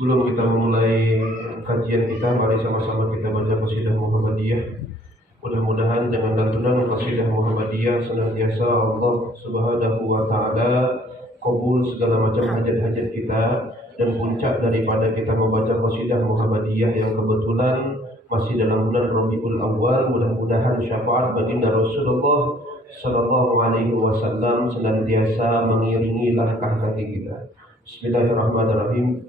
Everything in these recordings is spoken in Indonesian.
Sebelum kita memulai kajian kita, mari sama-sama kita baca qasidah Muhammadiyah. Mudah-mudahan dengan lantunan qasidah Muhammadiyah senantiasa Allah Subhanahu wa taala kabul segala macam hajat-hajat kita, dan puncak daripada kita membaca qasidah Muhammadiyah yang kebetulan masih dalam bulan Rabiul Awal, mudah-mudahan syafaat baginda Rasulullah sallallahu alaihi wasallam senantiasa mengiringi langkah kaki kita. Bismillahirrahmanirrahim.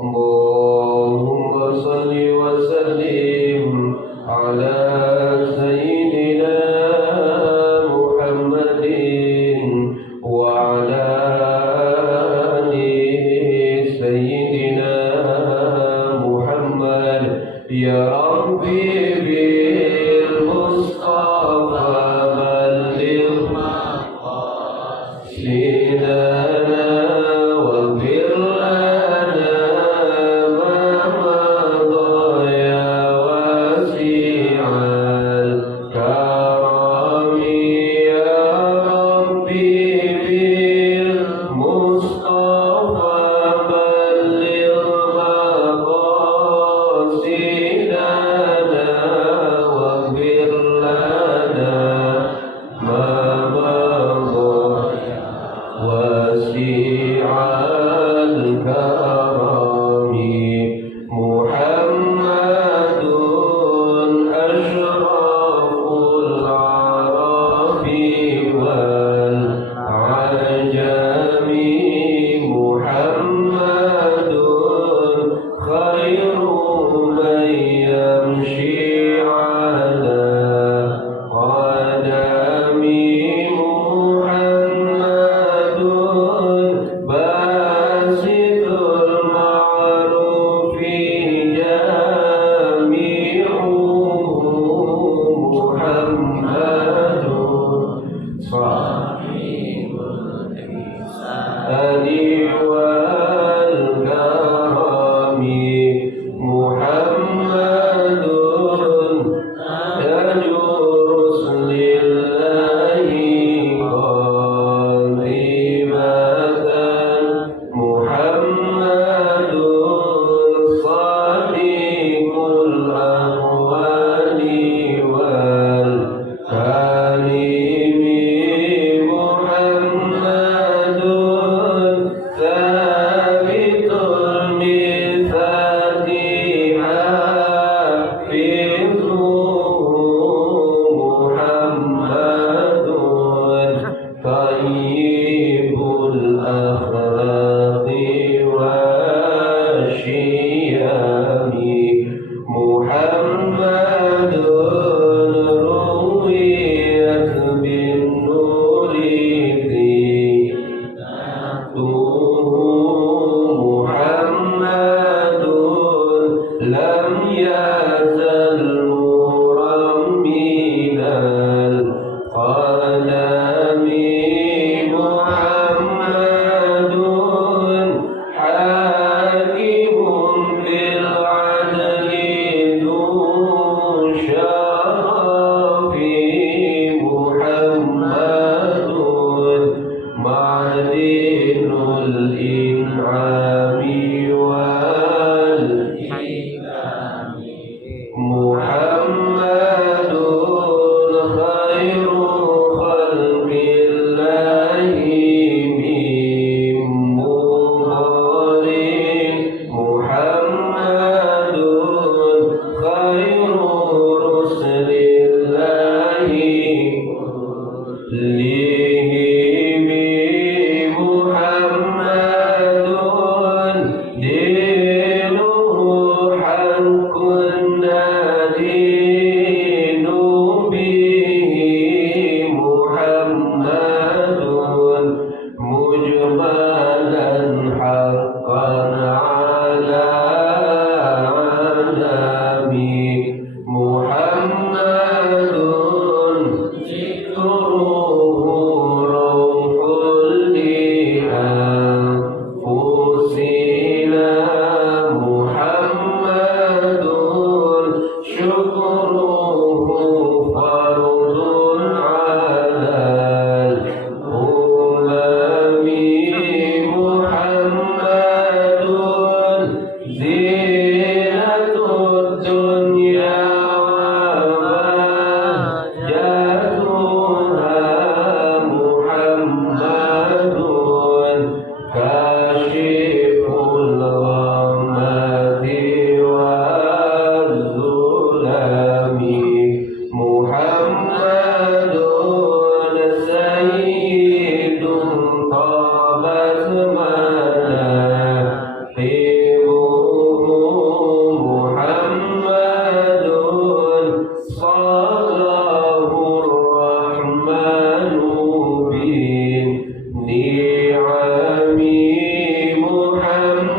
Allahumma salli wa sallim ala sayyidina Muhammadin wa ala ali sayyidina Muhammad ya Rabbi bil Mustafa balligh maqasidana الدنيا وبهجتها محمد كاشف الغمة والظلم محمد سيد طابت مناقبه محمد صلاه الرحمن بالنعم محمد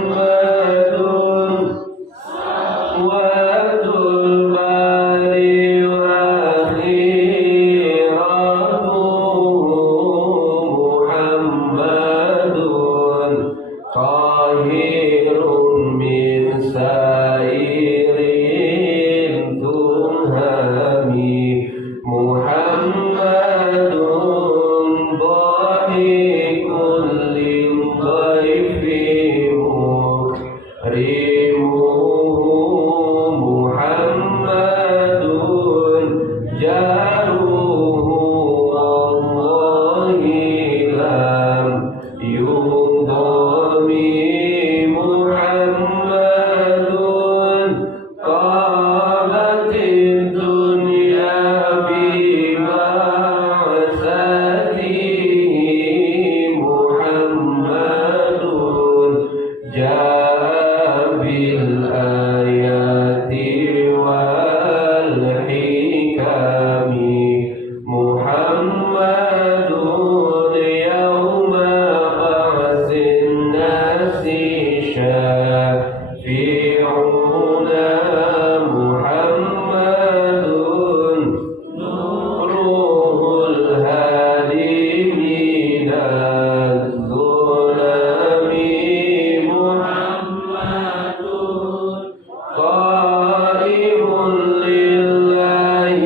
صفوة البر وخيرته محمد طاهر من سائر التهم محمد ضاحك للضيف مكرمه محمد جاره الله لم ينضم محمد قامت الدنيا ببعثته محمد جاء بالآيات والحكم محمد يوم بعث الناس شافعنا محمد نوره الهادي من الظلم محمد قائم لله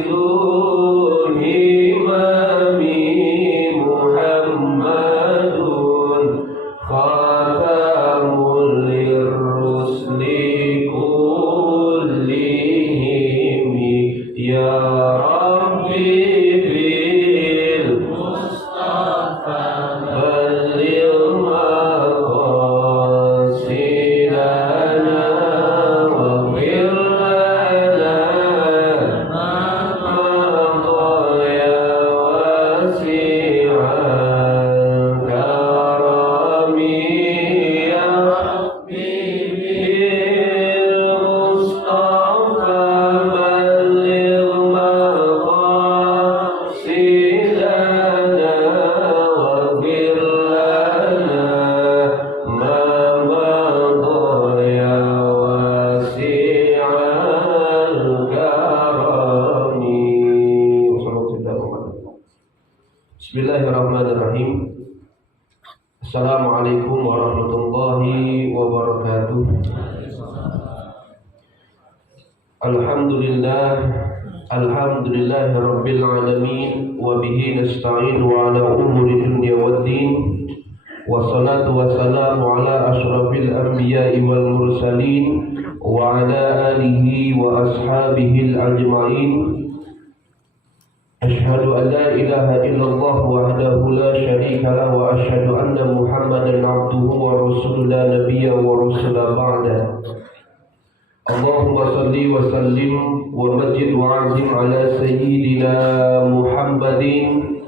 ذو الهمم محمد خاتم للرسل كلهم يا ربي بالمصطفى بلغ مقاصدنا واغفر لنا ما مضى يا واسع الكرم يا ربي بالمصطفى بلغ مقاصدنا واغفر لنا ما مضى يا واسع الكرم. Bismillahirrahmanirrahim. Assalamualaikum warahmatullahi wabarakatuh. Alhamdulillahi rabbil alamin wa bihi nasta'inu ala umuri dunya waddin wassalatu wassalamu ala ashrafil anbiya'i wal mursalin wa ala alihi wa ashabihi ajma'in. Asyhadu an la ilaha illallah wahdahu la syarika lah wa asyhadu anna Muhammadan abduhu wa rasuluhu la nabiyya wa rasula ba'da. Allahumma salli wa sallim wa majid wa azim ala sayyidina Muhammadin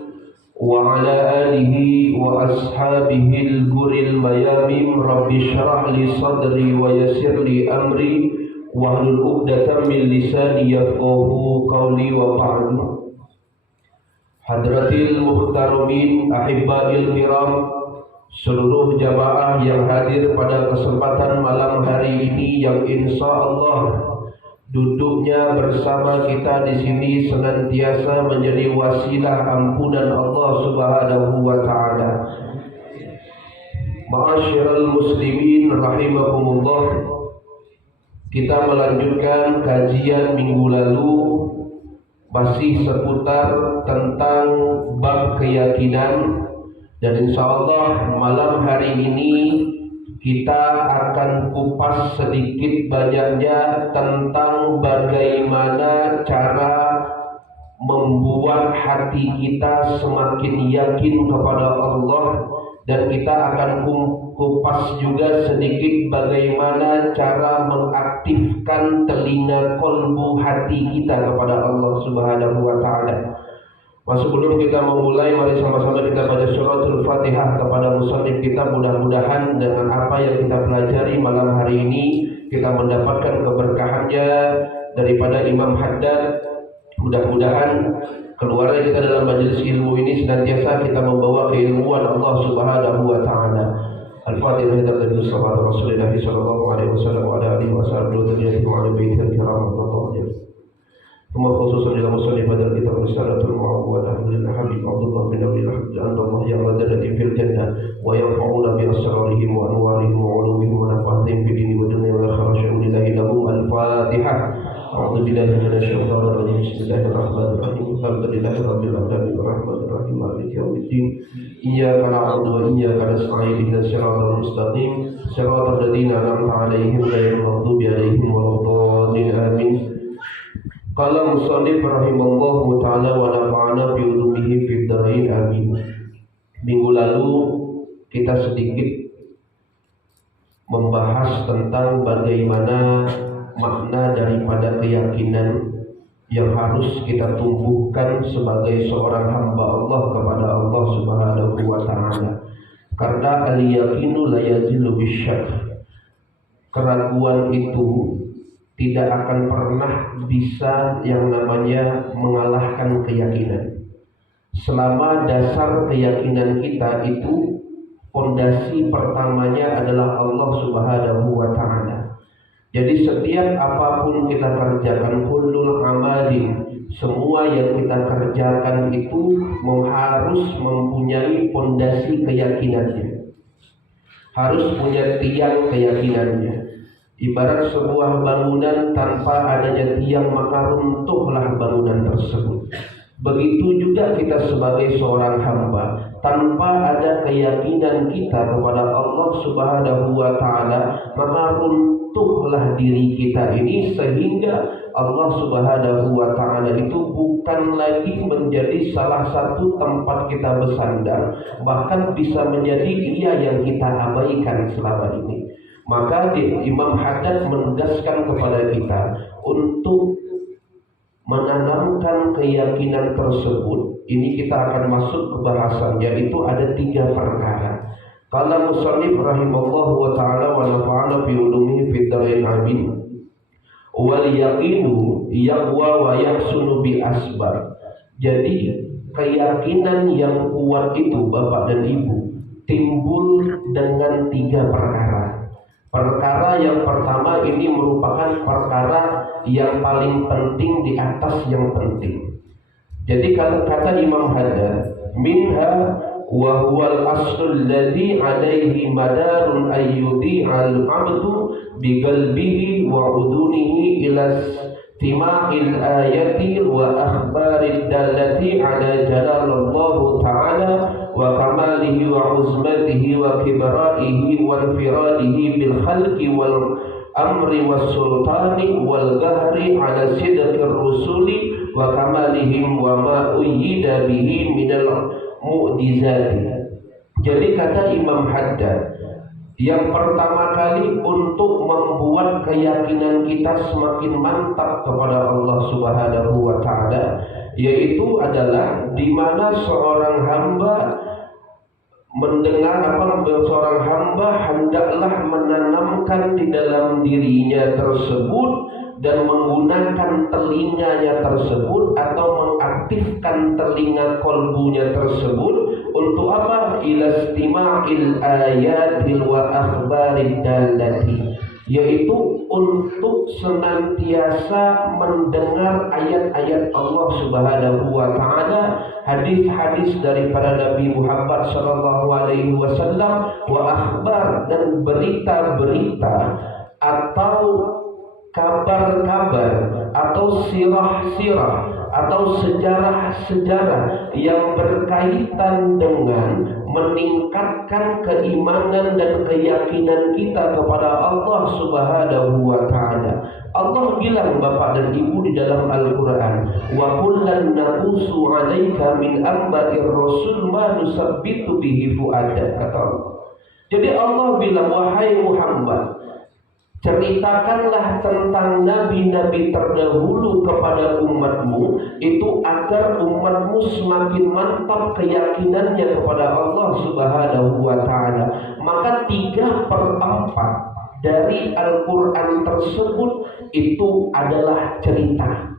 wa ala alihi wa ashabihi al-ghuril mayamim. Rabbi shrah li sadri wa yassir li amri wahlul 'uqdatam min lisani yafqahu qawli wa ba'du. Hadratil muhtaramin ahibbail kiram, seluruh jamaah yang hadir pada kesempatan malam hari ini yang insya Allah duduknya bersama kita di sini senantiasa menjadi wasilah ampunan Allah Subhanahu wa taala. Ma'asyiral muslimin rahimakumullah, kita melanjutkan kajian minggu lalu masih seputar tentang bab keyakinan, dan insya Allah malam hari ini kita akan kupas sedikit banyaknya tentang bagaimana cara membuat hati kita semakin yakin kepada Allah, dan kita akan kupas juga sedikit bagaimana cara mengaktifkan telinga kolbu hati kita kepada Allah Subhanahu wa Ta'ala. Sebelum kita memulai, mari sama-sama kita baca suratul Fatihah kepada musannif kita. Mudah-mudahan dengan apa yang kita pelajari malam hari ini kita mendapatkan keberkahannya daripada Imam Haddad. Mudah-mudahan keluarnya kita dalam majelis ilmu ini senantiasa kita membawa keilmuan Allah Subhanahu wa Ta'ala. Al-Fatihah. Sallallahu Rasulullah sallallahu alaihi wasallam wa ala alihi wa sahbihi wa ala baitihi kiram wa ثم خصوصا إلى مصنف هذا الكتاب رسالة المعودة للحبيب عبد الله بن أبي لهب لأن الله يغفر الذين في الجنة وينفعون بأسرارهم وأنوارهم وعلومهم ونفعتهم في الدين والدنيا والآخرة شأن الله لهم. الفاتحة. أعوذ بالله من الشيطان الرجيم. بسم الله الرحمن الرحيم. الحمد لله رب العالمين الرحمن الرحيم مالك يوم الدين. إياك نعبد وإياك نستعين اهدنا الصراط المستقيم صراط الذين أنعمت عليهم غير المغضوب عليهم ولا الضالين آمين. Qala musannif rahimallahu ta'ala wa nafa'ana bi ulumihi fid dharain amin. Minggu lalu kita sedikit membahas tentang bagaimana makna daripada keyakinan yang harus kita tumbuhkan sebagai seorang hamba Allah kepada Allah Subhanahu wa Ta'ala. Karena al-yaqinu la yazilu bisyak. Keraguan itu tidak akan pernah bisa yang namanya mengalahkan keyakinan. Selama dasar keyakinan kita itu fondasi pertamanya adalah Allah Subhanahu wa Ta'ala. Jadi setiap apapun kita kerjakan, kullul amalin, semua yang kita kerjakan itu harus mempunyai fondasi keyakinannya. Harus punya tiang keyakinannya. Ibarat sebuah bangunan tanpa adanya tiang maka runtuhlah bangunan tersebut. Begitu juga kita sebagai seorang hamba, tanpa ada keyakinan kita kepada Allah Subhanahu wa Ta'ala maka runtuhlah diri kita ini, sehingga Allah Subhanahu wa Ta'ala itu bukan lagi menjadi salah satu tempat kita bersandar, bahkan bisa menjadi dia yang kita abaikan selama ini. Maka Imam Haddad menegaskan kepada kita untuk menanamkan keyakinan tersebut. Ini kita akan masuk ke bahasan, yaitu ada 3 perkara. Qala musannif rahimallahu wa ta'ala wa nafa'ana bi ulumihi fid dharain amin. Wal yaqinu yaqwa wa yahsunu bi asbab. Jadi keyakinan yang kuat itu Bapak dan Ibu timbul dengan 3 perkara. Perkara yang pertama ini merupakan perkara yang paling penting di atas yang penting. Jadi kalau kata Imam Haddad, minha wa huwal aslul ladzi alaihi madarun ayyudi al-'abdu bi qalbihi wa udunihi ila istima'il ayati wa akhbarid dallati ala jalalallahu ta'ala wa kamalihi wa uzmatihi wa kibraihi wa infiradihi bil khalqi wal amri was sultani wal gahri ala sidqir rusuli wa kamalihim wa ma uyyida bihi minal mu'jizati. Jadi kata Imam Haddad, yang pertama kali untuk membuat keyakinan kita semakin mantap kepada Allah Subhanahu wa Ta'ala, yaitu adalah di mana seorang hamba mendengar seorang hamba hendaklah menanamkan di dalam dirinya tersebut dan menggunakan telinganya tersebut atau mengaktifkan telinga kolbunya tersebut untuk apa? Ilastima'il ayatil wa akhbarid dallati, yaitu untuk senantiasa mendengar ayat-ayat Allah Subhanahu wa Ta'ala, hadis-hadis daripada Nabi Muhammad sallallahu alaihi wasallam, wa akhbar, dan berita-berita atau kabar-kabar atau sirah-sirah atau sejarah-sejarah yang berkaitan dengan meningkatkan keimanan dan keyakinan kita kepada Allah Subhanahu wa Ta'ala. Allah bilang Bapak dan Ibu di dalam Al-Quran, wa kullan naqussu 'alaika min anba'ir rasul ma nusabbitu bihi fu'adak, kata Allah. Jadi Allah bilang, wahai Muhammad, ceritakanlah tentang nabi-nabi terdahulu kepada umatmu, itu agar umatmu semakin mantap keyakinannya kepada Allah Subhanahu wa Ta'ala. Maka 3/4 dari Al-Quran tersebut itu adalah cerita.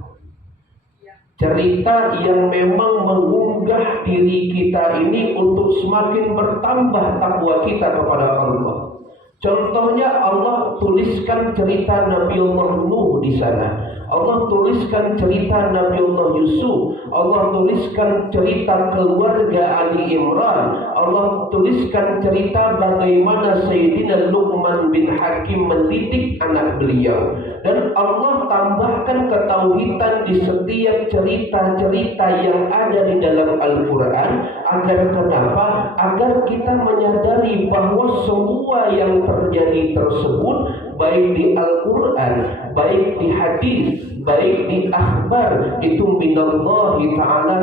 Cerita yang memang mengunggah diri kita ini untuk semakin bertambah takwa kita kepada Allah. Contohnya Allah tuliskan cerita Nabiullah Nuh di sana. Allah tuliskan cerita Nabiullah Yusuf. Allah tuliskan cerita keluarga Ali Imran. Allah tuliskan cerita bagaimana Sayyidina Luqman bin Hakim mendidik anak beliau. Dan Allah tambahkan ketauhidan di setiap cerita-cerita yang ada di dalam Al-Quran. Agar kenapa? Agar kita menyadari bahwa semua yang terjadi tersebut, baik di Al-Quran, baik di hadis, baik di akhbar, itu minallahi ta'ala,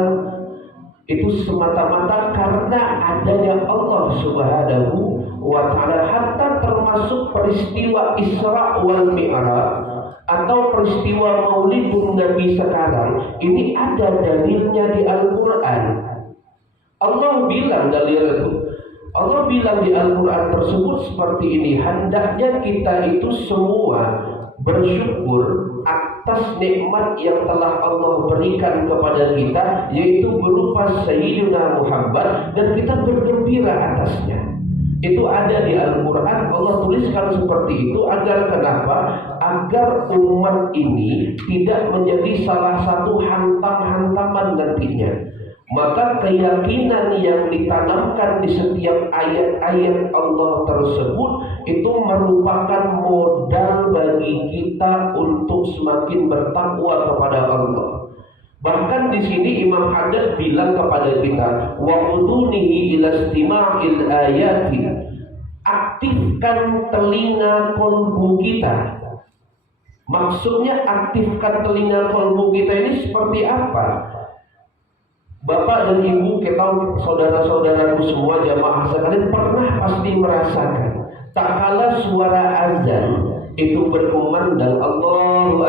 itu semata-mata karena adanya Allah Subhanahu wa Ta'ala. Hatta termasuk peristiwa Isra wal Mi'raj atau peristiwa Maulidun Nabi sekarang, ini ada dalilnya di Al-Quran. Allah bilang Allah bilang di Al-Quran tersebut seperti ini, hendaknya kita itu semua bersyukur atas nikmat yang telah Allah berikan kepada kita, yaitu berupa Sayyidina Muhammad, dan kita bergembira atasnya. Itu ada di Al-Quran. Allah tuliskan seperti itu agar kenapa? Agar umat ini tidak menjadi salah satu hantam-hantaman nantinya. Maka keyakinan yang ditanamkan di setiap ayat-ayat Allah tersebut itu merupakan modal bagi kita untuk semakin bertakwa kepada Allah. Bahkan di sini Imam Haddad bilang kepada kita, wa udunihi ila istima'il ayati, aktifkan telinga kolbu kita. Maksudnya aktifkan telinga kolbu kita ini seperti apa? Bapak dan Ibu, kita saudara-saudaraku semua jamaah sekalian pernah pasti merasakan, tak kala suara azan itu berkumandang Allahu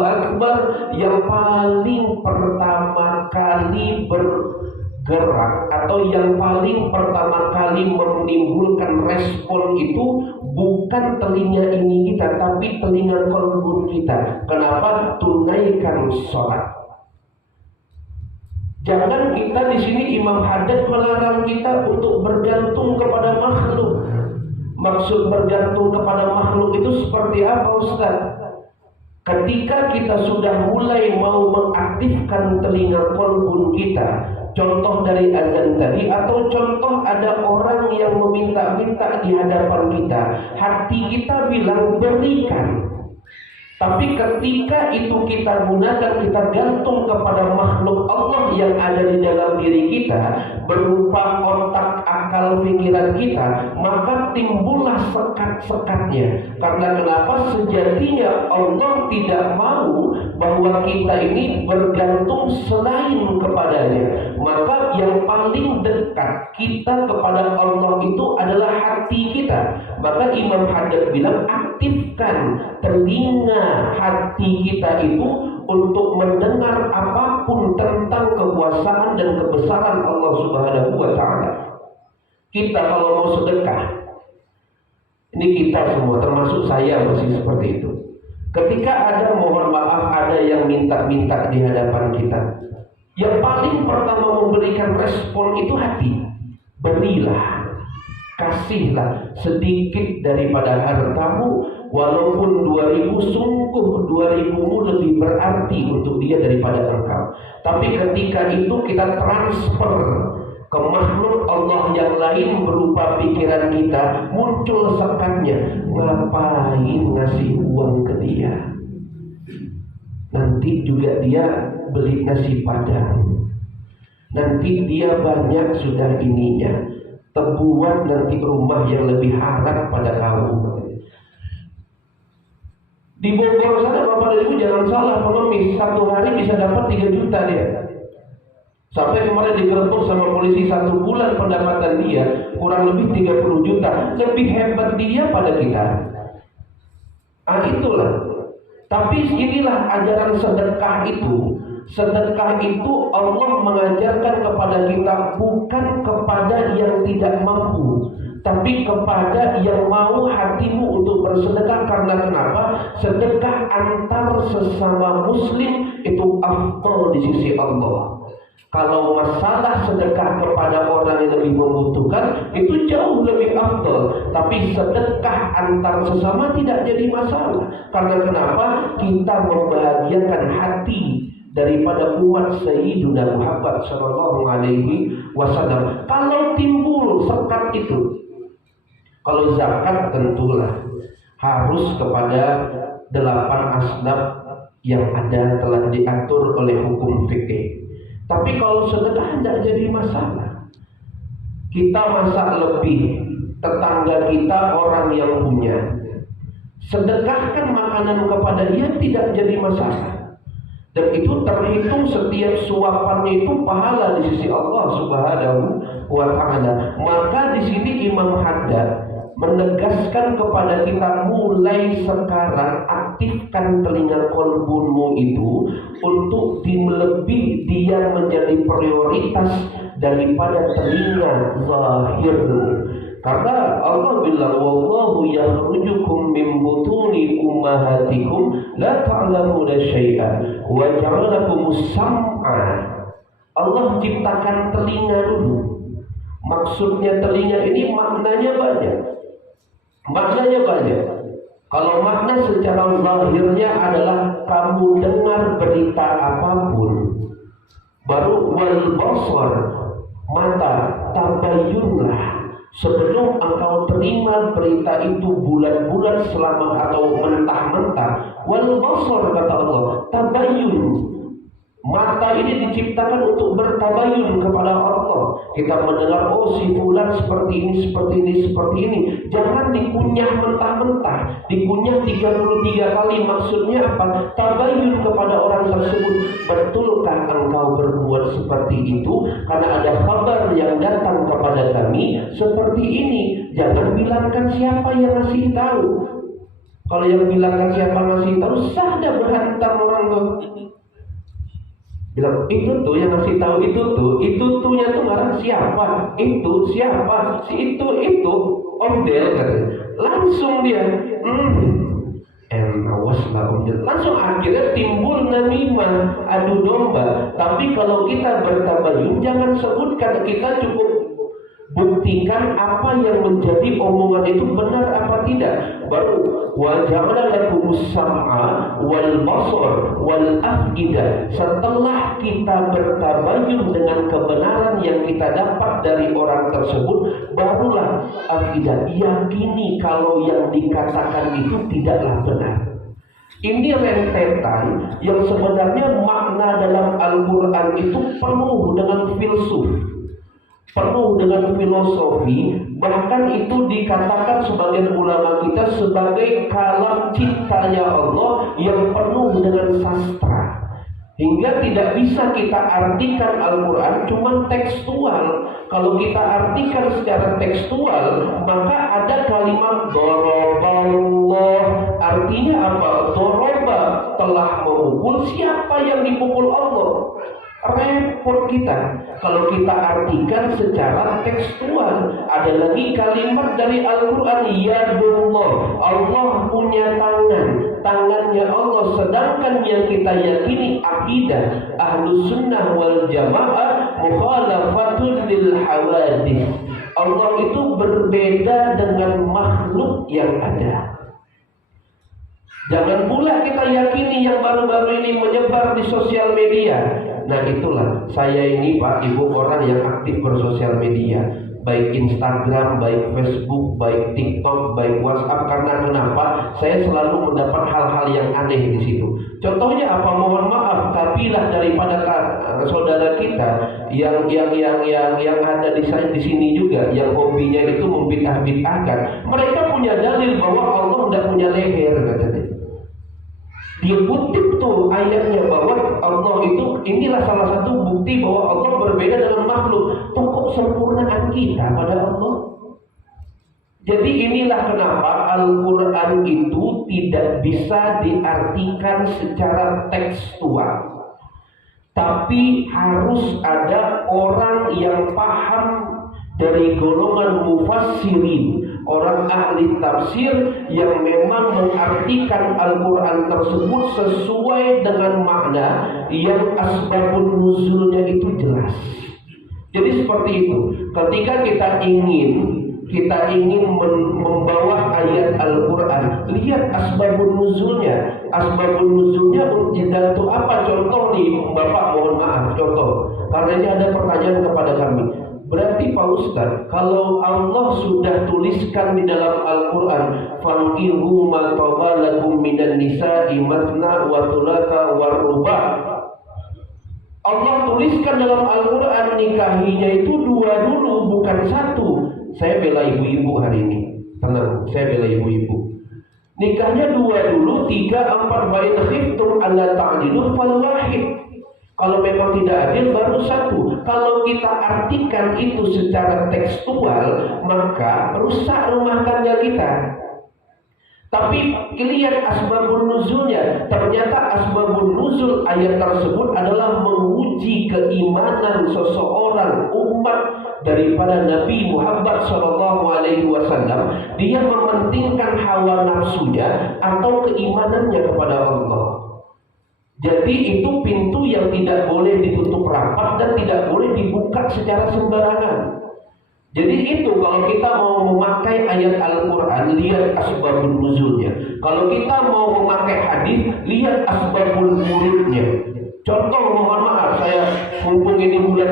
Akbar, yang paling pertama kali bergerak atau yang paling pertama kali menimbulkan respon itu bukan telinga ini kita, tapi telinga kolbu kita. Kenapa? Tunaikan sholat. Jangan kita di sini Imam Haddad melarang kita untuk bergantung kepada makhluk. Maksud bergantung kepada makhluk itu seperti apa, Ustaz? Ketika kita sudah mulai mau mengaktifkan telinga kolbun kita, contoh dari azan tadi, atau contoh ada orang yang meminta-minta di hadapan kita, hati kita bilang berikan. Tapi ketika itu kita gunakan, kita gantung kepada makhluk Allah yang ada di dalam diri kita, berupa otak, akal, pikiran kita, maka timbullah sekat-sekatnya. Karena kenapa? Sejatinya Allah tidak mau bahwa kita ini bergantung selain kepadanya. Maka yang paling dekat kita kepada Allah itu adalah hati kita. Maka Imam Haddad bilang, aktifkan telinga hati kita itu untuk mendengar apapun tentang kekuasaan dan kebesaran Allah Subhanahu wa Ta'ala. Kita kalau mau sedekah, ini kita semua termasuk saya masih seperti itu. Ketika ada, mohon maaf, ada yang minta-minta di hadapan kita, yang paling pertama memberikan respon itu hati. Berilah, kasihlah sedikit daripada hartamu, walaupun 2.000, sungguh 2.000-mu lebih berarti untuk dia daripada engkau. Tapi ketika itu kita transfer ke makhluk Allah yang lain berupa pikiran kita, muncul sekatnya, ngapain ngasih uang ke dia? Nanti nanti juga dia beli nasi padang, nanti dia banyak sudah ininya, buat nanti rumah yang lebih harap pada kamu. Di Bogor sana Bapak dan Ibu jangan salah, pengemis satu hari bisa dapat 3 juta dia. Sampai kemarin digerebek sama polisi 1 bulan pendapatan dia kurang lebih 30 juta. Lebih hebat dia pada kita. Itulah. Tapi inilah ajaran sedekah itu. Sedekah itu Allah mengajarkan kepada kita bukan kepada yang tidak mampu, tapi kepada yang mau hatimu untuk bersedekah. Karena kenapa? Sedekah antar sesama muslim itu afdal di sisi Allah. Kalau masalah sedekah kepada orang yang lebih membutuhkan itu jauh lebih afdal. Tapi sedekah antar sesama tidak jadi masalah. Karena kenapa? Kita membahagiakan hati daripada umat Sayyidina Muhammad sallallahu alaihi wasallam. Kalau timbul sekat itu, kalau zakat tentulah harus kepada 8 asnaf yang ada telah diatur oleh hukum fikih. Tapi kalau sedekah tidak jadi masalah. Kita masak lebih, tetangga kita orang yang punya, sedekahkan makanan kepada dia, tidak jadi masalah. Dan itu terhitung setiap suapannya itu pahala di sisi Allah Subhanahu wa Ta'ala. Maka di sini Imam Haddad menegaskan kepada kita, mulai sekarang aktifkan telinga kolbumu itu untuk lebih dia menjadi prioritas daripada telinga zahirmu. Karena Allah bilang, wallahu yakhrujukum min butuni ummahatikum la ta'lamuna syai'an wa ja'alakumus sam'a. Allah ciptakan telinga dulu. Maksudnya telinga ini maknanya banyak. Kalau makna secara zahirnya adalah kamu dengar berita apapun. Baru wal basar, mata, tabayyunlah. Sebelum engkau terima berita itu bulan-bulan selama atau mentah-mentah. Wal basar, kata Allah, tabayyun. Mata ini diciptakan untuk bertabayun kepada Allah. Kita mendengar, oh si fulan seperti ini, seperti ini, seperti ini. Jangan dikunyah mentah-mentah. Dikunyah 33 kali. Maksudnya apa? Tabayun kepada orang tersebut. Betulkah engkau berbuat seperti itu? Karena ada kabar yang datang kepada kami seperti ini. Jangan bilangkan siapa yang ngasih tahu. Kalau yang bilangkan siapa ngasih tahu, sah dah berhantam orang tuh. Bilang itu tuh yang ngasih tahu itu tuhnya tuh marah siapa? Itu siapa? Si itu ondel kan. Langsung dia awas lah ondel. Langsung akhirnya timbul namimah, adu domba. Tapi kalau kita bertabayun, jangan sebutkan, kita cukup buktikan apa yang menjadi omongan itu benar apa tidak. Baru wa ja'ala lakumus sam'a wal basar wal af'idah. Setelah kita bertabayun dengan kebenaran yang kita dapat dari orang tersebut, barulah afidah, yakini kalau yang dikatakan itu tidaklah benar. Ini rentetan yang sebenarnya makna dalam Al-Quran itu penuh dengan filsuf, penuh dengan filosofi. Bahkan itu dikatakan sebagian ulama kita sebagai kalam ciptanya Allah yang penuh dengan sastra. Hingga tidak bisa kita artikan Al-Quran cuma tekstual. Kalau kita artikan secara tekstual, maka ada kalimat doroballah. Artinya apa? Doroba, telah memukul. Siapa yang dipukul? Allah. Repot kita kalau kita artikan secara tekstual. Ada lagi kalimat dari Al-Quran, yadullah, Allah punya tangan, tangannya Allah. Sedangkan yang kita yakini akidah Ahlus Sunnah wal Jamaah mukhalafatun lil hawadith. Allah itu berbeda dengan makhluk yang ada. Jangan pula kita yakini yang baru-baru ini menyebar di sosial media. Nah itulah, saya ini Pak Ibu orang yang aktif bersosial media. baik Instagram, baik Facebook, baik TikTok, baik WhatsApp. Karena kenapa? Saya selalu mendapat hal-hal yang aneh di situ. Contohnya apa? Mohon maaf, kapilah daripada saudara kita yang ada di sini juga, yang hobinya itu membid'ah-bid'ahkan. Mereka punya dalil bahwa Allah tidak punya leher, katanya. Dia kutip tuh ayatnya bahwa Allah itu, inilah salah satu bukti bahwa Allah berbeda dengan makhluk. Pokok sempurnaan kita pada Allah. Jadi inilah kenapa Al-Quran itu tidak bisa diartikan secara tekstual, tapi harus ada orang yang paham dari golongan mufassirin, orang ahli tafsir yang memang mengartikan Al-Quran tersebut sesuai dengan makna yang asbabun nuzulnya itu jelas. Jadi seperti itu. Ketika kita ingin membawa ayat Al-Quran, lihat asbabun nuzulnya. Asbabun nuzulnya untuk apa? Contoh nih, Bapak mohon maaf, contoh. Karena ini ada pertanyaan kepada kami. Berarti Pak Ustadz, kalau Allah sudah tuliskan di dalam Al-Quran, fankihu ma taba lakum minan nisa'i mathna wa thulatha wa ruba'. Allah tuliskan dalam Al-Quran nikahinya itu 2 dulu, bukan 1. Saya bela ibu-ibu hari ini. Tenang, saya bela ibu-ibu. Nikahnya 2 dulu, 3, 4. Wa in khiftum alla ta'dilu fal wahid. Kalau memang tidak adil baru 1. Kalau kita artikan itu secara tekstual, maka rusak rumah tangga kita. Tapi lihat asbabun nuzulnya. Ternyata asbabun nuzul ayat tersebut adalah menguji keimanan seseorang umat daripada Nabi Muhammad SAW. Dia mementingkan hawa nafsunya atau keimanannya kepada Allah. Jadi itu pintu yang tidak boleh ditutup rapat dan tidak boleh dibuka secara sembarangan. Jadi itu kalau kita mau memakai ayat Al-Quran, lihat asbabun nuzulnya. Kalau kita mau memakai hadis, lihat asbabul wurudnya. Contoh, mohon maaf, saya mumpung ini bulan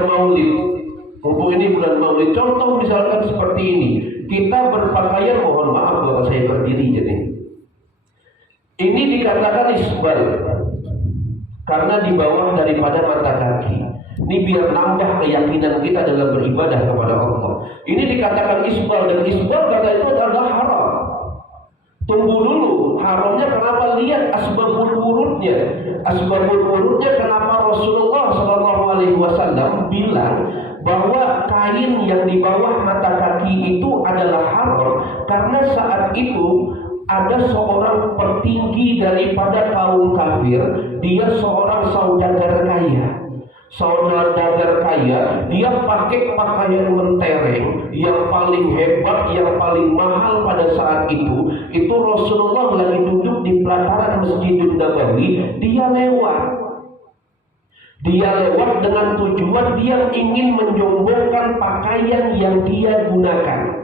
Maulid, contoh misalkan seperti ini. Kita berpakaian, mohon maaf kalau saya berdiri jadi. Ini dikatakan isbal karena di bawah daripada mata kaki. Ini biar nambah keyakinan kita dalam beribadah kepada Allah. Ini dikatakan isbal, dan isbal kata itu adalah haram. Tunggu dulu, haramnya kenapa? Lihat asbabul wurudnya. Asbabul wurudnya kenapa Rasulullah SAW bilang bahwa kain yang di bawah mata kaki itu adalah haram, karena saat itu ada seorang petinggi daripada kaum kafir. Dia seorang saudagar kaya. Dia pakai pakaian mentereng yang paling hebat, yang paling mahal pada saat itu. Itu Rasulullah lagi duduk di pelataran Masjidun Nabawi. Dia lewat dengan tujuan dia ingin menyombongkan pakaian yang dia gunakan.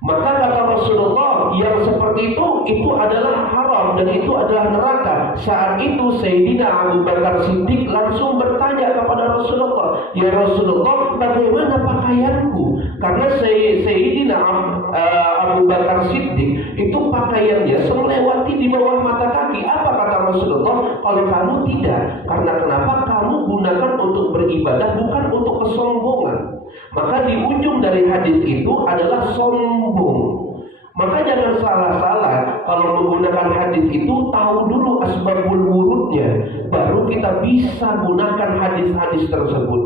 Maka kata Rasulullah, yang seperti itu adalah haram dan itu adalah neraka. Saat itu Sayyidina Abu Bakar Siddiq langsung bertanya kepada Rasulullah, "Ya Rasulullah, bagaimana pakaianku?" Karena Sayyidina Abu Bakar Siddiq itu pakaiannya melewati di bawah mata kaki. Apa kata Rasulullah? Kalau kamu tidak, karena kenapa? Kamu gunakan untuk beribadah, bukan untuk kesombongan. Maka di ujung dari hadis itu adalah sombong. Maka jangan salah-salah kalau menggunakan hadis itu, tahu dulu asbabul wurudnya, baru kita bisa gunakan hadis-hadis tersebut.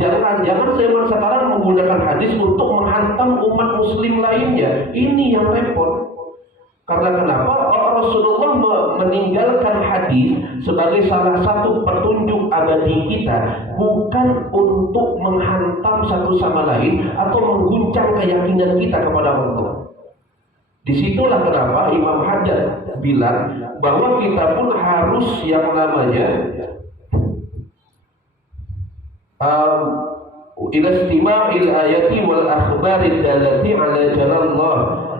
Jangan zaman sekarang menggunakan hadis untuk menghantam umat muslim lainnya. Ini yang repot. Karena kenapa? Rasulullah meninggalkan hadis sebagai salah satu petunjuk abadi kita, bukan untuk menghantam satu sama lain atau mengguncang keyakinan kita kepada Allah. Disitulah kenapa Imam Haddad bilang bahwa kita pun harus yang namanya ila istima'il ayati wal akhbarid dalati ala jalallah.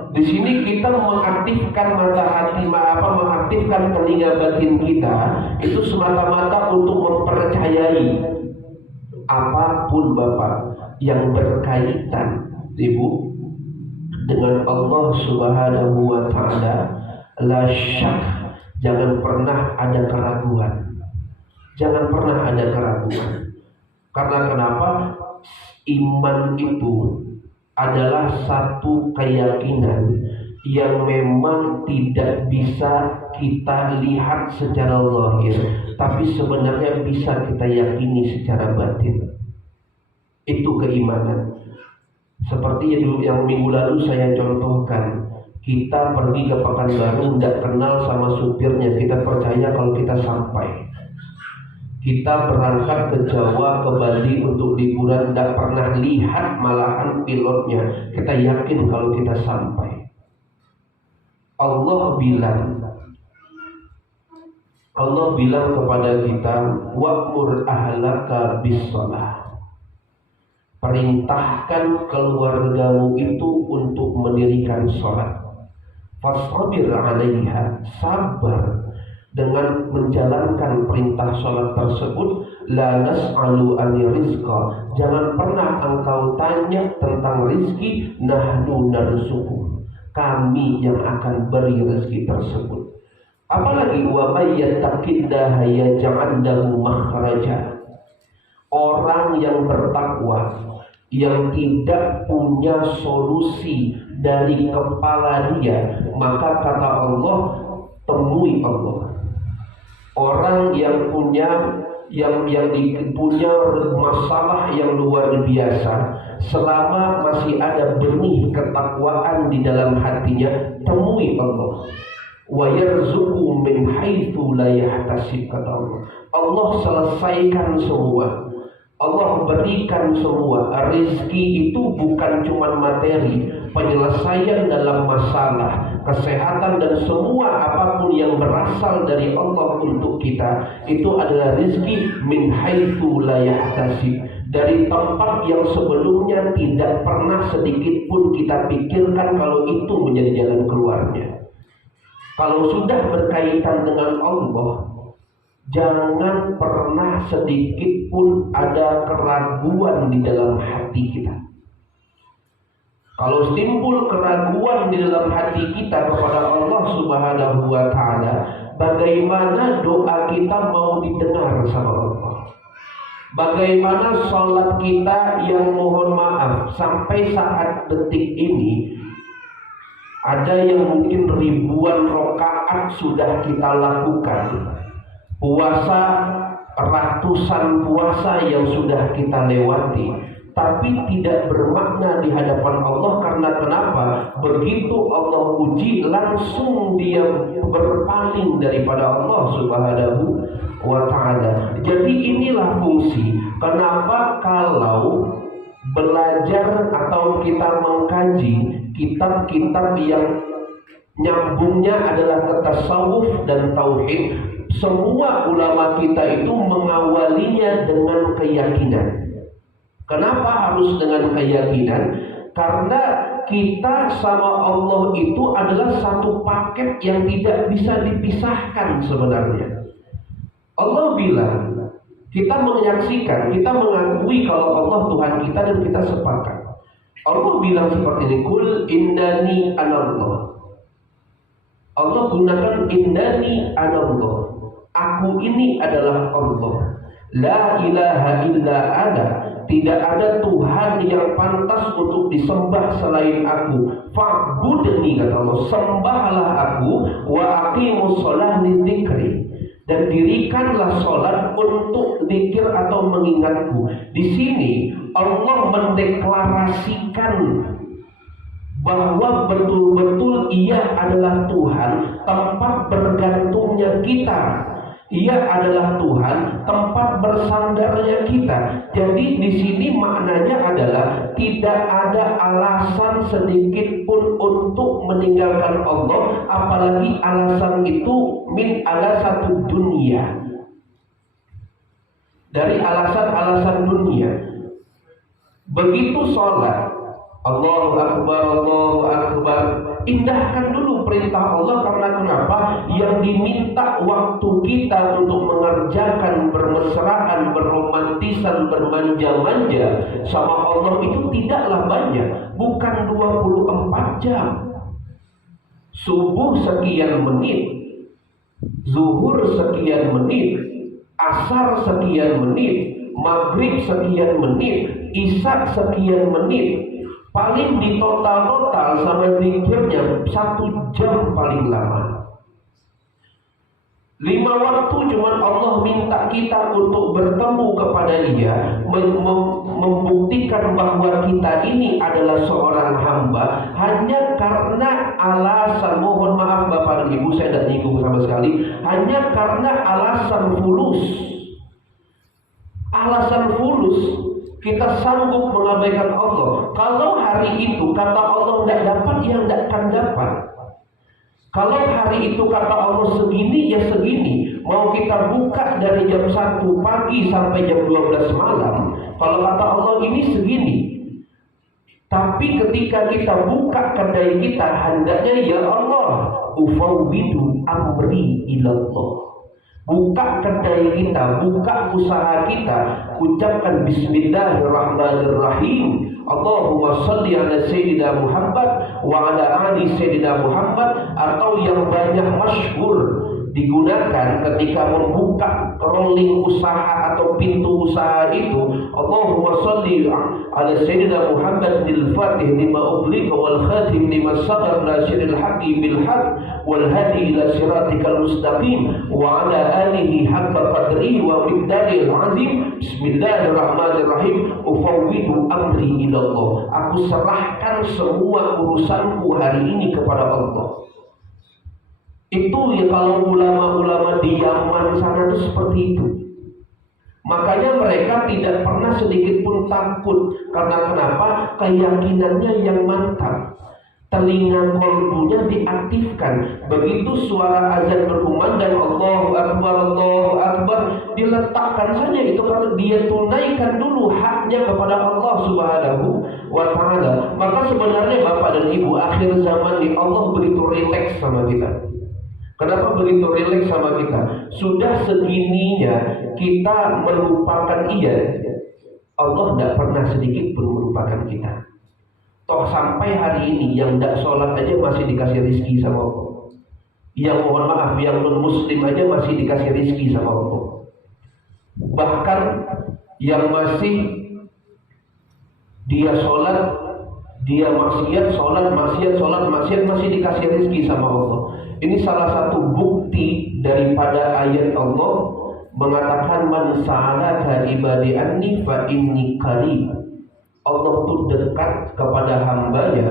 Di sini kita mengaktifkan mata hati, mengaktifkan telinga batin kita itu semata-mata untuk mempercayai apapun Bapak. yang berkaitan, Ibu, dengan Allah Subhanahu wa taala, la syak, jangan pernah ada keraguan. Jangan pernah ada keraguan. Karena kenapa? Iman itu adalah satu keyakinan yang memang tidak bisa kita lihat secara zahir, tapi sebenarnya bisa kita yakini secara batin. Itu keimanan. Seperti yang minggu lalu saya contohkan, kita pergi ke Pekanbaru, tidak kenal sama supirnya, kita percaya kalau kita sampai. Kita berangkat ke Jawa, ke Bali untuk liburan, tidak pernah lihat malahan pilotnya, kita yakin kalau kita sampai. Allah bilang kepada kita, wa'mur ahlaka bis-shalah. Perintahkan keluargamu itu untuk mendirikan sholat. Fastabir 'alaiha, sabar dengan menjalankan perintah sholat tersebut. La nas'alu ani rizqa, jangan pernah engkau tanya tentang rizki. Nahnu narzuqu, kami yang akan beri rezeki tersebut. Apalagi wa may yattaqillaha yaj'al lahu makhraja. Orang yang bertakwa, yang tidak punya solusi dari kepala dia, maka kata Allah, temui Allah. Orang yang punya masalah yang luar biasa, selama masih ada benih ketakwaan di dalam hatinya, temui Allah. Wa yarzuqu min haitsu la yahtasib, kata Allah. Allah selesaikan semua. Allah berikan semua. Rezeki itu bukan cuma materi, penyelesaian dalam masalah, kesehatan dan semua apapun yang berasal dari Allah untuk kita, itu adalah rezeki min haitsu la yahtasib, dari tempat yang sebelumnya tidak pernah sedikit pun kita pikirkan kalau itu menjadi jalan keluarnya. Kalau sudah berkaitan dengan Allah, jangan pernah sedikit pun ada keraguan di dalam hati kita. Kalau timbul keraguan di dalam hati kita kepada Allah Subhanahu wa taala, bagaimana doa kita mau didengar sama Allah? Bagaimana sholat kita yang mohon maaf sampai saat detik ini ada yang mungkin ribuan rakaat sudah kita lakukan, puasa ratusan puasa yang sudah kita lewati, tapi tidak bermakna di hadapan Allah. Karena kenapa? Begitu Allah uji, langsung dia berpaling daripada Allah Subhanahu wa ta'ala. Jadi inilah fungsi kenapa kalau belajar atau kita mengkaji kitab-kitab yang nyambungnya adalah ke tasawuf dan tauhid, semua ulama kita itu mengawalinya dengan keyakinan. Kenapa harus dengan keyakinan? Karena kita sama Allah itu adalah satu paket yang tidak bisa dipisahkan sebenarnya. Allah bilang, kita menyaksikan, kita mengakui kalau Allah Tuhan kita dan kita sepakat. Allah bilang seperti ini, kul innani anallah. Allah gunakan innani anallah. Aku ini adalah Allah. La ilaha illa ana. Tidak ada Tuhan yang pantas untuk disembah selain aku. Fa'budni, kata Allah, sembahlah aku. Wa aqimus shalah lidzikri, dan dirikanlah sholat untuk zikir atau mengingatku. Di sini Allah mendeklarasikan bahwa betul-betul Ia adalah Tuhan, tempat bergantungnya kita. Ia adalah Tuhan, tempat bersandarnya kita. Jadi di sini maknanya adalah tidak ada alasan sedikit pun untuk meninggalkan Allah, apalagi alasan itu min alasatu dunia, dari alasan-alasan dunia. Begitu sholat, Allahu Akbar, indahkan dulu perintah Allah. Karena kenapa? Yang diminta waktu kita untuk mengerjakan bermesraan, berromantisan, bermanja-manja sama Allah itu tidaklah banyak. Bukan 24 jam. Subuh sekian menit, zuhur sekian menit, asar sekian menit, maghrib sekian menit, isya sekian menit. Paling di total sama zikirnya 1 jam paling lama. 5 waktu cuma Allah minta kita untuk bertemu kepada Dia, membuktikan bahwa kita ini adalah seorang hamba, hanya karena alasan, mohon maaf Bapak dan Ibu, saya tidak nyinggung sama sekali, hanya karena alasan fulus. Alasan fulus kita sanggup mengabaikan Allah. Kalau hari itu kata Allah tidak dapat, ya tidak akan dapat. Kalau hari itu kata Allah segini, ya segini. Mau kita buka dari jam 1 pagi sampai jam 12 malam, kalau kata Allah ini segini. Tapi ketika kita buka kedai kita, hendaknya ya Allah, ufawwidu amri ilallah. Buka kedai kita, buka usaha kita, ucapkan Bismillahirrahmanirrahim. Allahumma salli ala Sayyidina Muhammad wa ala ali Sayyidina Muhammad. Atau yang banyak masyhur digunakan ketika membuka rolling usaha atau pintu usaha itu, Allahumma salli ala Sayyidina Muhammad al-Fatih lima ughliqa wal khatim lima sabaq nasiril haqqi bil haqq wal hadi ila siratikal mustaqim wa ala alihi haqqa qadri wa miqdaril azim. Bismillahirrahmanirrahim. Ufawwidu amri ila Allah. Aku serahkan semua urusanku hari ini kepada Allah. Itu ya kalau ulama-ulama di Yaman sana itu seperti itu. Makanya mereka tidak pernah sedikit pun takut. Karena kenapa? Keyakinannya yang mantap. Telinga kolbunya diaktifkan. Begitu suara azan berkumandang Allahu Akbar, diletakkan saja itu, karena dia tunaikan dulu haknya kepada Allah Subhanahu wa Ta'ala. Maka sebenarnya Bapak dan Ibu, akhir zaman ini Allah begitu rileks sama kita. Kenapa begitu rileks sama kita? Sudah segininya kita melupakan Ia. Allah tidak pernah sedikit pun melupakan kita. Toh sampai hari ini yang tidak sholat aja masih dikasih rizki sama Allah. Yang mohon maaf, yang non-muslim aja masih dikasih rizki sama Allah. Bahkan yang masih dia sholat, dia maksiat, sholat, maksiat masih dikasih rizki sama Allah. Ini salah satu bukti daripada ayat Allah mengatakan man sa'alaka ibadi anni fa inni qarib. Allah itu dekat kepada hambanya.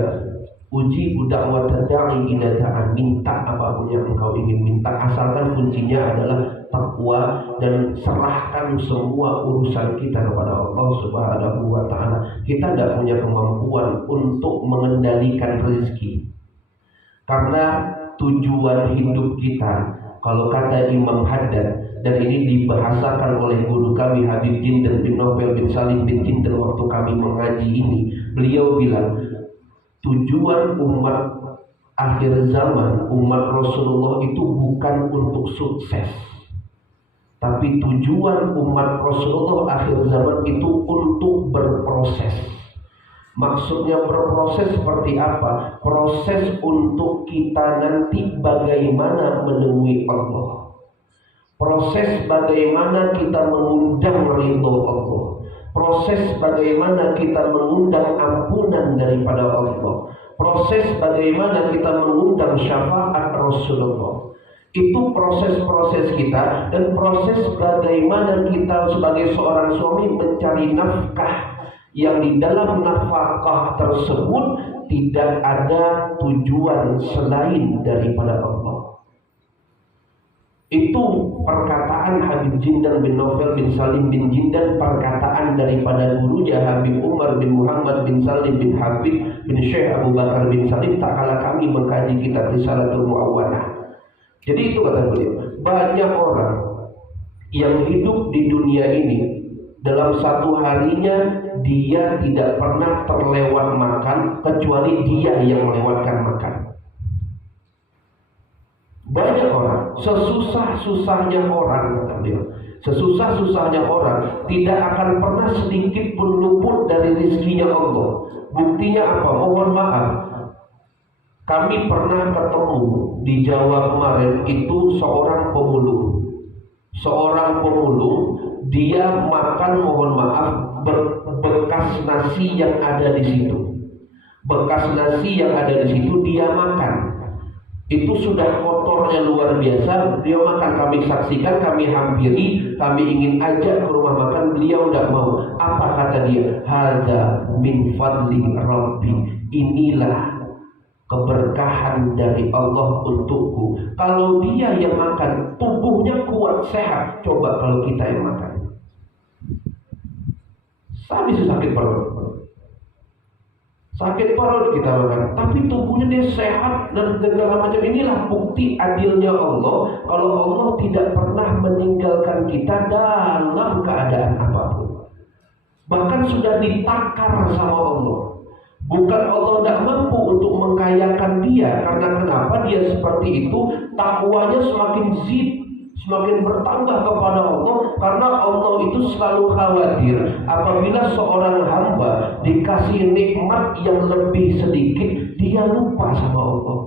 Uji da'wat da'i ila da'an. Minta apapun yang engkau ingin minta, asalkan kuncinya adalah takwa dan serahkan semua urusan kita kepada Allah Subhanahu wa Ta'ala. Kita tidak punya kemampuan untuk mengendalikan rezeki, karena tujuan hidup kita, kalau kata Imam Haddad, dan ini dibahasakan oleh guru kami Habib Jindan bin Novel bin Salim bin Jindan waktu kami mengaji ini, beliau bilang tujuan umat akhir zaman, umat Rasulullah itu bukan untuk sukses, tapi tujuan umat Rasulullah akhir zaman itu untuk berproses. Maksudnya berproses seperti apa? Proses untuk kita nanti bagaimana menemui Allah. Proses bagaimana kita mengundang ridho Allah. Proses bagaimana kita mengundang ampunan daripada Allah. Proses bagaimana kita mengundang syafaat Rasulullah. Itu proses-proses kita, dan proses bagaimana kita sebagai seorang suami mencari nafkah, yang di dalam nafkah tersebut tidak ada tujuan selain daripada Allah. Itu perkataan Habib Jindan bin Novel bin Salim bin Jindan, perkataan daripada gurunya Habib Umar bin Muhammad bin Salim bin Habib bin Syekh Abu Bakar bin Salim tak kala kami mengkaji kitab Risalatul Mu'awwanah. Jadi itu kata beliau, banyak orang yang hidup di dunia ini dalam satu harinya dia tidak pernah terlewat makan kecuali dia yang melewatkan makan. Banyak orang, sesusah-susahnya orang, kata beliau, sesusah-susahnya orang tidak akan pernah sedikit pun luput dari rizkinya Allah. Buktinya apa? Mohon maaf, kami pernah ketemu di Jawa kemarin, itu seorang pemulung. Seorang pemulung, dia makan, mohon maaf, bekas nasi yang ada di situ. Bekas nasi yang ada di situ dia makan. Itu sudah kotornya luar biasa. Beliau makan, kami saksikan, kami hampiri, kami ingin ajak ke rumah makan, beliau tidak mau. Apa kata dia? Hadza min fadli Rabbi. Inilah keberkahan dari Allah untukku. Kalau dia yang makan, tubuhnya kuat, sehat. Coba kalau kita yang makan, habis sakit perut. Sakit perut kita makan, tapi tubuhnya dia sehat dan segala macam. Inilah bukti adilnya Allah. Kalau Allah tidak pernah meninggalkan kita dalam keadaan apapun. Bahkan sudah ditakar sama Allah. Bukan Allah tidak mampu untuk mengkayakan dia. Karena kenapa dia seperti itu? Takwanya semakin bertambah kepada Allah, karena Allah itu selalu khawatir apabila seorang hamba dikasih nikmat yang lebih sedikit, dia lupa sama Allah.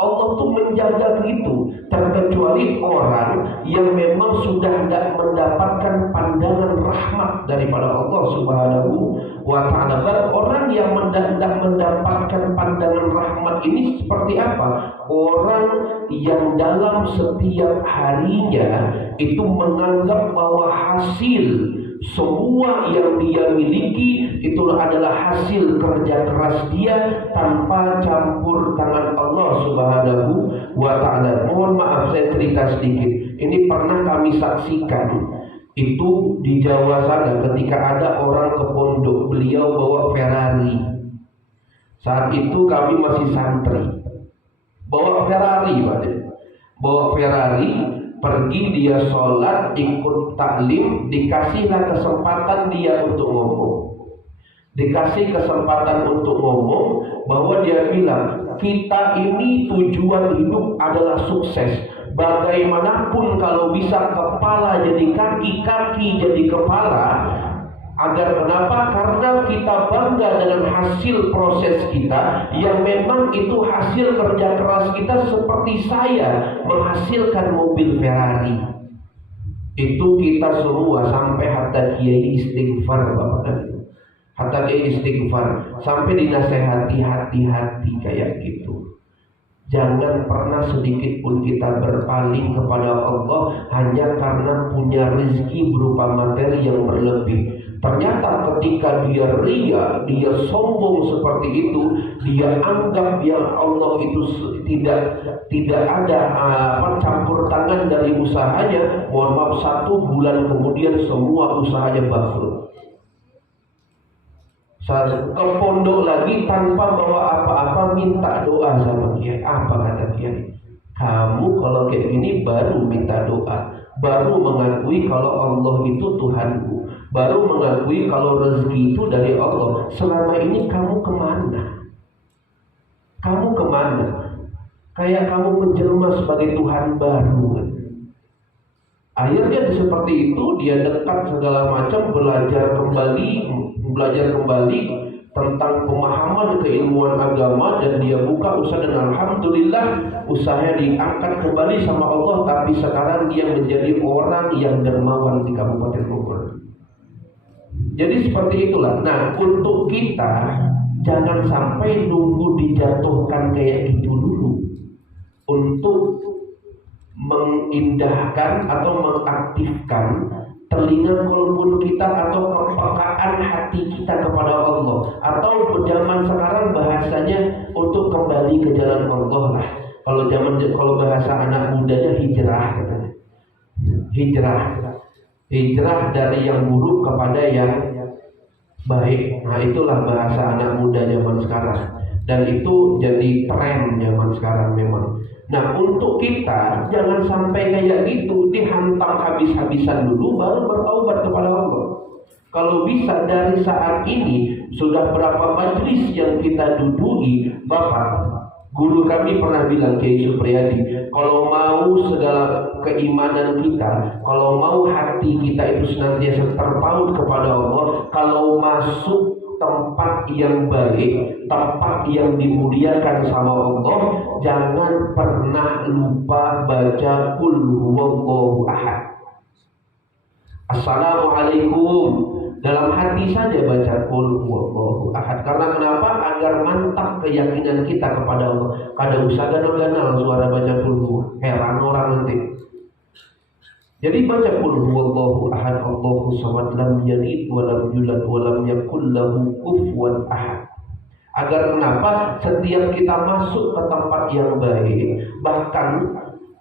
Allah tuh menjaga gitu, terkecuali orang yang memang sudah tidak mendapatkan pandangan rahmat daripada Allah Subhanahu wa ta'ala. Orang yang tidak mendapatkan pandangan rahmat ini seperti apa? Orang yang dalam setiap harinya itu menganggap bahwa hasil semua yang dia miliki itu adalah hasil kerja keras dia tanpa campur tangan Allah Subhanahu wa ta'ala. Mohon maaf saya cerita sedikit. Ini pernah kami saksikan. Itu di Jawa sana ketika ada orang ke pondok, beliau bawa Ferrari. Saat itu kami masih santri. Bawa Ferrari, Pak. Bawa Ferrari, pergi dia sholat, ikut taklim, dikasihlah kesempatan dia untuk ngomong. Dikasih kesempatan untuk ngomong, bahwa dia bilang, kita ini tujuan hidup adalah sukses. Bagaimanapun kalau bisa kepala jadi kaki, kaki jadi kepala. Agar kenapa? Karena kita bangga dengan hasil proses kita, yang memang itu hasil kerja keras kita. Seperti saya menghasilkan mobil Ferrari, itu kita semua sampai hatta kiai istighfar, Bapak dan Ibu. Hatta kiai istighfar, sampai dinasehati, hati-hati kayak gitu. Jangan pernah sedikit pun kita berpaling kepada Allah hanya karena punya rezeki berupa materi yang berlebih. Ternyata ketika dia ria, dia sombong seperti itu, dia anggap yang Allah itu tidak ada campur tangan dari usahanya. Mohon maaf, 1 bulan kemudian semua usahanya bangkrut. Ke pondok lagi tanpa bawa apa-apa, minta doa sama kiai. Apa kata kiai? Kamu kalau kayak gini baru minta doa, baru mengakui kalau Allah itu Tuhanku, baru mengakui kalau rezeki itu dari Allah. Selama ini kamu kemana? Kamu kemana? Kayak kamu menjelma sebagai Tuhan baru. Akhirnya seperti itu, dia dekat segala macam, belajar kembali tentang pemahaman keilmuan agama, dan dia buka usaha, dan alhamdulillah usahanya diangkat kembali sama Allah. Tapi sekarang dia menjadi orang yang dermawan di Kabupaten Bogor. Jadi seperti itulah. Nah, untuk kita jangan sampai nunggu dijatuhkan kayak gitu dulu untuk mengindahkan atau mengaktifkan telinga kolbun kita atau kepekaan hati kita kepada Allah. Atau zaman sekarang bahasanya untuk kembali ke jalan Allah lah. Kalau bahasa anak mudanya hijrah katanya. Hijrah dari yang buruk kepada yang baik. Nah, itulah bahasa anak muda zaman sekarang. Dan itu jadi tren zaman sekarang memang. Nah, untuk kita jangan sampai kayak gitu, dihantam habis-habisan dulu baru bertaubat kepada Allah. Kalau bisa dari saat ini, sudah berapa majlis yang kita duduki, Bapak, Guru kami pernah bilang, Kiai Supriyadi, kalau mau segala keimanan kita, kalau mau hati kita itu senantiasa terpaut kepada Allah, kalau masuk tempat yang baik, tempat yang dimuliakan sama Allah, jangan pernah lupa baca Qul huwallahu ahad. Assalamualaikum. Dalam hati saja baca Qul huwallahu ahad. Karena kenapa? Agar mantap keyakinan kita kepada Allah. Kada usah ganal-ganal suara baca Qul huwallahu. Heran orang nanti. Jadi baca Qul huwallahu ahad, Allahu samad, lam yalid wa lam yulad wa lam yakul lahu kufuwan ahad. Agar kenapa? Setiap kita masuk ke tempat yang baik, bahkan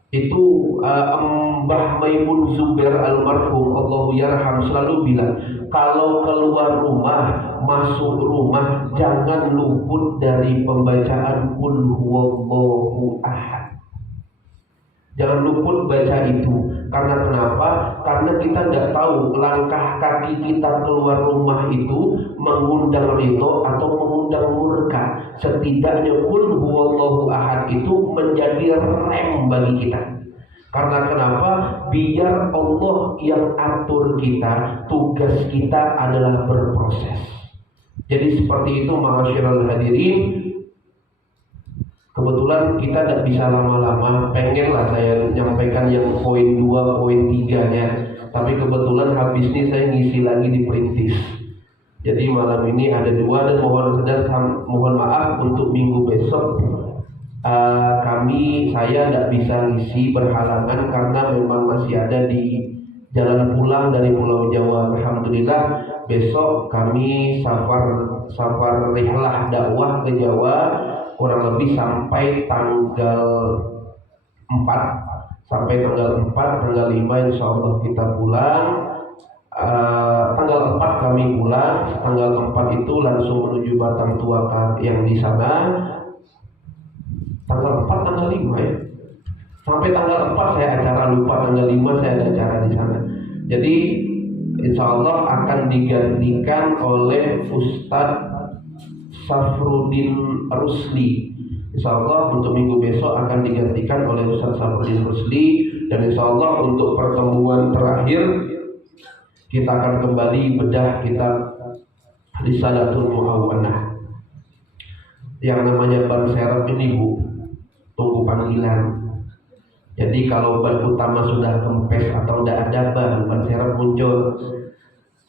itu Mbah Maimun Zubair almarhum Allahu yarham selalu bilang, kalau keluar rumah, masuk rumah, jangan luput dari pembacaan Qul huwallahu ahad. Jangan luput baca itu. Karena kenapa? Karena kita tidak tahu langkah kaki kita keluar rumah itu mengundang ridho atau mengundang murka. Setidaknya Qul huwallahu ahad itu menjadi rem bagi kita. Karena kenapa? Biar Allah yang atur kita, tugas kita adalah berproses. Jadi seperti itu, ma'asyiral hadirin. Kebetulan kita tidak bisa lama-lama, pengenlah saya menyampaikan yang poin 2, poin 3-nya. Tapi kebetulan habis ini saya ngisi lagi di Perintis. Jadi malam ini ada 2 dan mohon maaf untuk minggu besok saya tidak bisa ngisi berhalangan karena memang masih ada di jalan pulang dari Pulau Jawa. Alhamdulillah besok kami safar rihlah dakwah ke Jawa kurang lebih sampai tanggal 4. Tanggal 5 insya Allah kita pulang. Tanggal 4 kami pulang. Tanggal 4 itu langsung menuju Batang Tuakan yang di sana. Tanggal 4, tanggal 5 ya. Sampai tanggal 4 saya acara, lupa tanggal 5 saya ada acara di sana. Jadi insya Allah akan digantikan oleh Ustadz Safruddin Rusli. Insya Allah untuk minggu besok akan digantikan oleh Ustadz Safruddin Rusli. Dan insya Allah untuk pertemuan terakhir kita akan kembali bedah kitab Risalatul Mu'awanah. Yang namanya ban serep ini Bu, tunggu panggilan. Jadi kalau ban utama sudah kempes atau tidak ada ban serep muncul.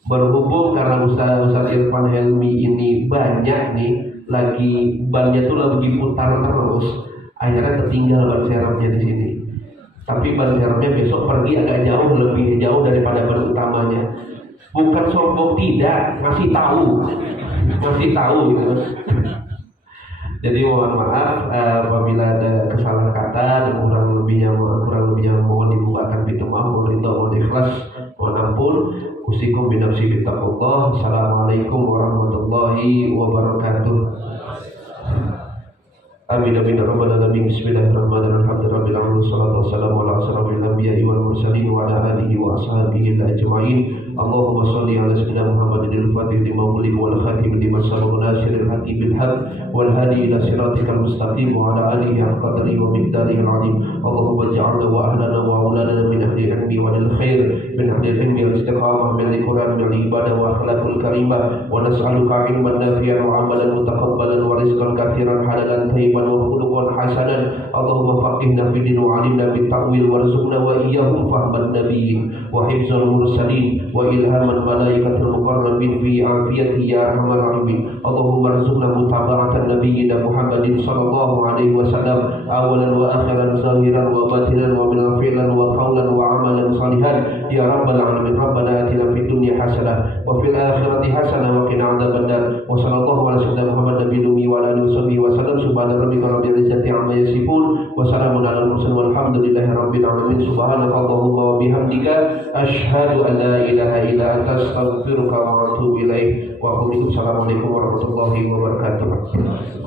Berhubung karena Ustaz Irfan Helmi ini banyak nih, lagi bannya tuh lagi putar terus, akhirnya ketinggal ban serepnya di sini. Tapi ban serepnya besok pergi agak jauh, lebih jauh daripada ban utamanya. Bukan sombong, tidak, ngasih tahu gitu. Jadi mohon maaf apabila ada kesalahan kata dan kurang lebihnya mohon dibukakan pintu maaf, mohon ikhlas, mohon ampun. Usikum binafsi bittaqullah. Assalamualaikum warahmatullahi wabarakatuh. Amin amin ya rabbal alamin. Bismillahirrahmanirrahim. Alhamdulillahirabbil alamin. Wassalatu wassalamu ala asyrafil anbiya'i wal mursalin wa ala alihi wa ashabihi ajma'in. Allahumma shalli ala sayyidina Muhammadin al-fatih lima ughliqa wal khatim lima sabaqa nasiril haqqi bil haqq wal hadi ila siratikal mustaqim wa ala alihi haqqa qadrihi wa miqdarihi al-'azim. Allahumma ij'alna wa ahlana wa auladana min ahli ilmi wa lil khair, min ahli ilmi wal istiqamah, min al-Qur'an wal ibadah wa akhlaqul karimah. Wa nas'aluka 'ilman nafi'an wa 'amalan mutaqabbalan wa rizqan katsiran halalan thayyiban wa khuluqan hasanan. Allahumma faqihna fid din wa 'allimna bit ta'wil warzuqna wa iyyahum fahman nabiyyin wa hifzal mursalin wa ilhaman malaikatul muqarrabin fi afiyati ya arhamar rahimin. Allahumma arzuqna mutaba'atan nabiyyina Muhammadin sallallahu alaihi wasallam awalan wa akhiran, zahiran wa batinan, wa min fi'lan wa qawlan wa amalan salihan ya rabbal alamin. Rabbana atina fid dunya hasanah wa fil akhirati hasanah wa qina adzabannar. Wa sallallahu ala sayyidina Muhammad nabiyil ummi wa ala alihi wasallam. Subhana rabbika rabbil izzati amma yasifun wa salamun alal mursalin walhamdulillahi rabbil alamin. Subhanakallahumma wa bihamdika asyhadu an la ilaha illa anta astaghfiruka wa atubu ilaik. Wa assalamualaikum warahmatullahi wabarakatuh.